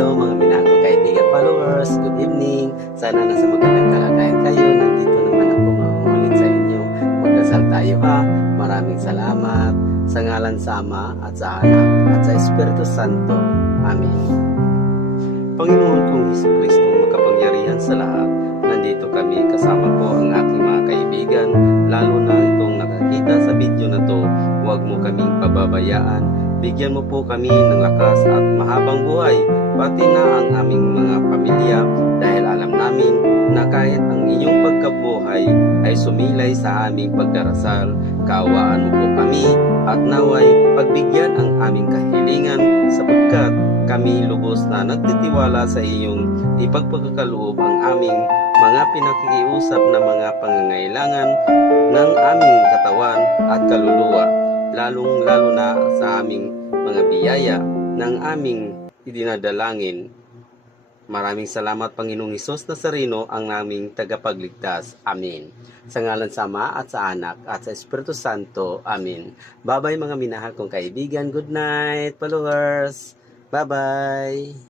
Hello mga minahal kong kaibigan followers, good evening. Sana nasa magandang kalagayan kayo. Nandito naman ako maulit sa inyo. Magdasal tayo ha. Maraming salamat sa ngalan sa Ama at sa Anak at sa Espiritu Santo. Amen. Panginoon kong Jesucristo, makapangyarihan sa lahat, nandito kami kasama po ang aking mga kaibigan, lalo na itong nakakita sa video na to. Huwag mo kaming pababayaan. Bigyan mo po kami ng lakas at mahabang buhay, pati na ang aming mga pamilya, dahil alam namin na kahit ang iyong pagkabuhay ay sumilay sa aming pagdarasal, kaawaan mo po kami at naway pagbigyan ang aming kahilingan, sapagkat kami lubos na nagtitiwala sa iyong ipagpagkaloob ang aming mga pinakikiusap na mga pangangailangan ng aming katawan at kaluluwa, lalong-lalo na sa aming mga biyaya ng aming idinadalangin. Maraming salamat Panginoong Hesus Nazareno, ang naming tagapagligtas. Amen. Sa ngalan sa Ama at sa Anak at sa Espiritu Santo. Amen. Bye-bye mga minahal kong kaibigan. Good night, followers. Bye-bye.